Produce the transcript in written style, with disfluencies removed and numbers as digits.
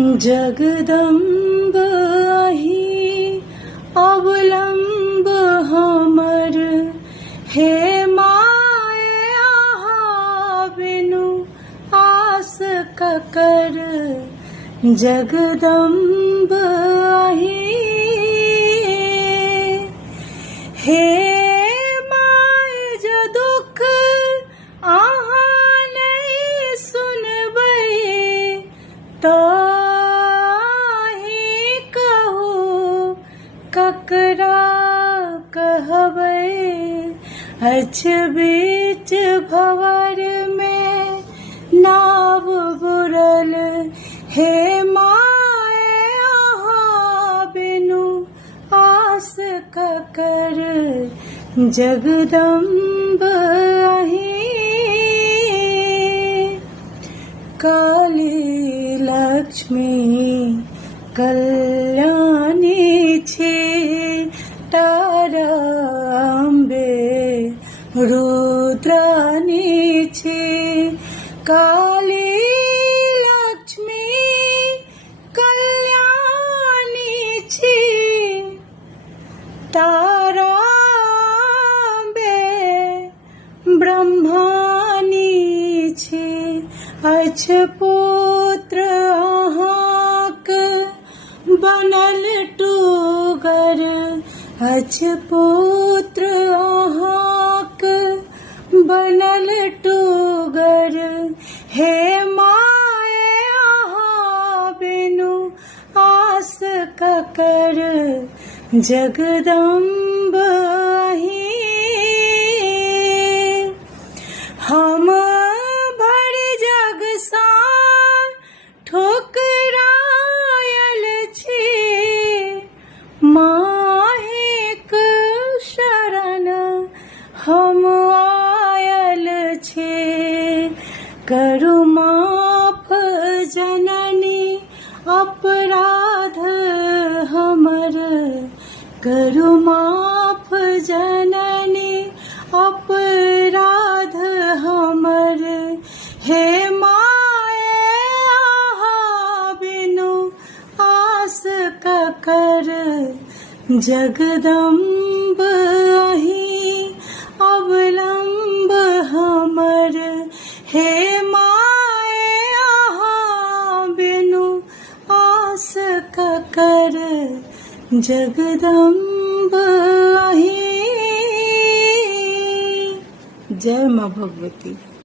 जगदम्ब अहि अवलंब हमर, हे माय आहा बिनु आस ककर। जगदम्ब अहि हे माय ज दुख आहा नहीं सुनबै, ताहि कहू ककरा कहबै। अछ बीच भंवर में नाव बुरल, हे माय आहा बिनु आस ककर। जगदम्ब अहि काली लक्ष्मी कल्याणी छे, तारा अम्बे रुद्राणी छे। काली लक्ष्मी कल्याणी छे, तारा अम्बे ब्रह्माणी छे। अछ पुत्र अहाँक बनल टूगर, अछ पुत्र अहाँक बनल टूगर। हे माय आहा बिनु आस ककर। जगदम्ब अहि हम भर जग सा ठोकरायल छी, माहिक शरण हम आयल छी। करु माफ जननी अपराध हमर, करु माफ जननी अपराध हमर। हे माय आहा बिनु आस ककर। जगदम्ब अहि अवलंब हमर, हे माय आहा बिनु आस ककर। जगदम्ब अहि। जय माँ भगवती।